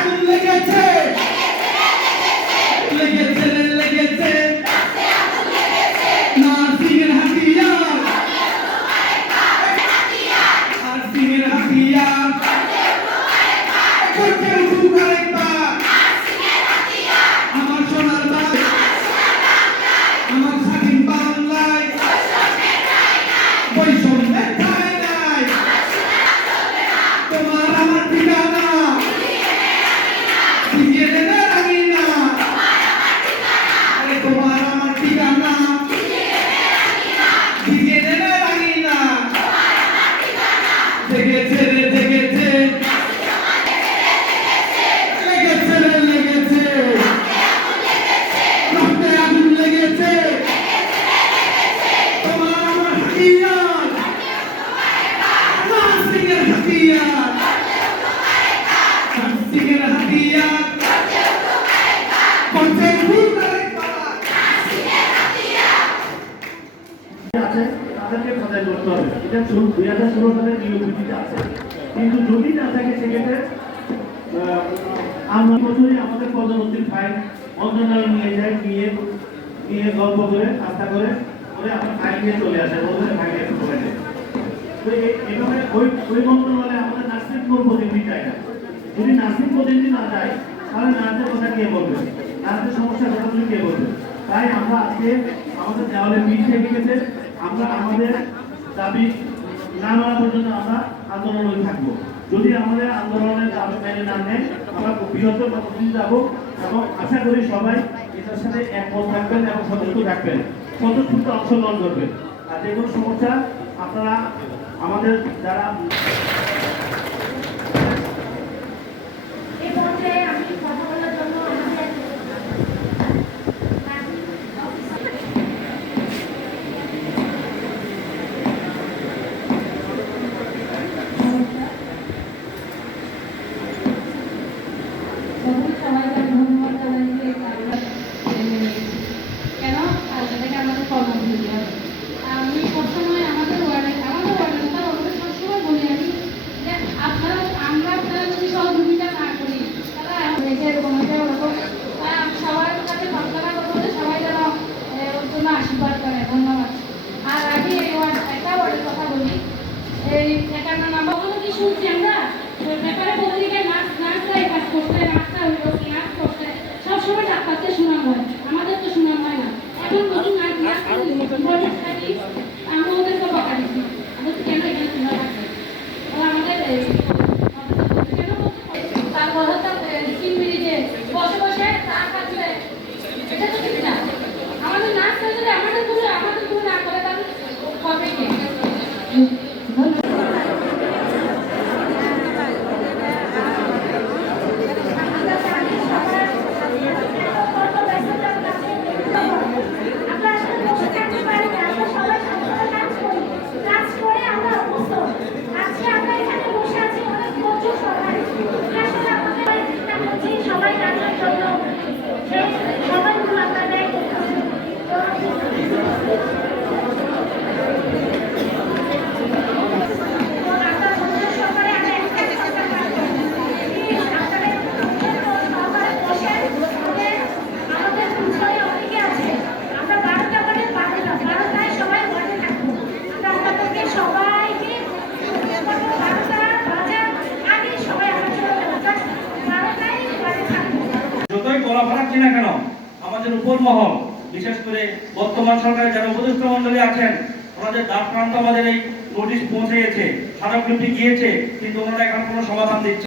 আগুন লেগেছে লেগেছে লেগেছে নার্সিংয়ের হাতিয়ার নার্সিংয়ের হাতিয়ার করতে উঠুক আরেকবার আমার সোনার বাংলা আমার স্বাধীন বাংলায় বৈষম্যের ঠাঁই নাই তোমার আমার ঠিকানা ফিরিয়ে দেবে রাঙি না তোমার আমার ঠিকানা ফিরিয়ে দেবে রাঙি না জেগেছে রে জেগেছে লেগেছে রে লেগেছে রক্তে আগুন লেগেছে তোমার আমার হাতিয়ার নার্সিংয়ের হাতিয়ার নার্সিংয়ের হাতিয়ার করতে ভুল আরেকবার আছে তাদেরকে খোঁজাই করতে হবে। এটা 2016 সালের নিয়োগবিধিতে আছে, কিন্তু যদি না থাকে সেক্ষেত্রে আমরা বছরই আমাদের পদোন্নতির ফাইল মন্ত্রণালয় নিয়ে যায়, নিয়ে গল্প করে আস্থা করে আমরা ফাইল নিয়ে চলে আসে, বলতে ফাইল একটু করে দেয়। তো এভাবে ওই মন্ত্রণালয়ে আমাদের নার্সিং প্রতিনিধি চাই না। যদি নার্সিং প্রতিনিধি না যায় তাহলে নার্সের কথা কে বলবে, নার্সের সমস্যার কথাগুলি কে বলবে? তাই আমরা আজকে আমাদের দেওয়ালে পিঠ থেকে গেছে, আমরা আমাদের দাবি না মানা পর্যন্ত আমরা আন্দোলনে থাকবো। যদি আমাদের আন্দোলনের দাবি মেনে না নেয় আমরা বৃহত্তর কর্মসূচি যাবো এবং আশা করি সবাই এটার সাথে একমত থাকবেন এবং সতর্ক থাকবেন, স্বতঃস্ফূর্ত অংশগ্রহণ করবেন। আর যে কোনো সমস্যা আপনারা আমাদের যারা সবাইকে ধন্যবাদ জানাই যে কেন সেটাকে আমাদের কর্মসূচি হবে। আমি সবসময় আমাদের ওয়ার্ডে তার ওদের সবসময় বলি আমি যে আমরা আপনারা যদি সহযোগিতা না করি তারা এরকম ওরকম সবার কাছে প্রার্থনা করবো যে সবাই যেন ওর জন্য আশীর্বাদ করে। ধন্যবাদ। আর আমি এই একটা ওয়ার্ডের কথা বলি, এই 51 নম্বর কোনো কি শুনছি আমরা ব্যাপারে পত্রিকায় নার্সরাই কাজ করতে নার্স করতে সবসময় ডাক্তারকে সুনাম হয়, আমাদের তো সুনাম হয় না। এখন নতুন নার্স আমরা ওদেরকে বকা দিচ্ছি, আমাদের কেন এখানে সুনাম আছে আমাদের তার কথা কিনবি যে বসে বসে তার কাছে এটা তো ঠিক না। আমাদের নার্স যদি আমাদের কোনো না করে তাহলে করবে কে? যতই বলা ভাড়াচ্ছি না কেন আমাদের উপর মহল, বিশেষ করে বর্তমান সরকারের যারা উপদেষ্টা মন্ডলী আছেন, ওনাদের দ্বার প্রান্ত আমাদের এই নোটিশ পৌঁছে গেছে, স্মারকলিপি গিয়েছে, কিন্তু ওনারা এখন কোনো সমাধান দিচ্ছে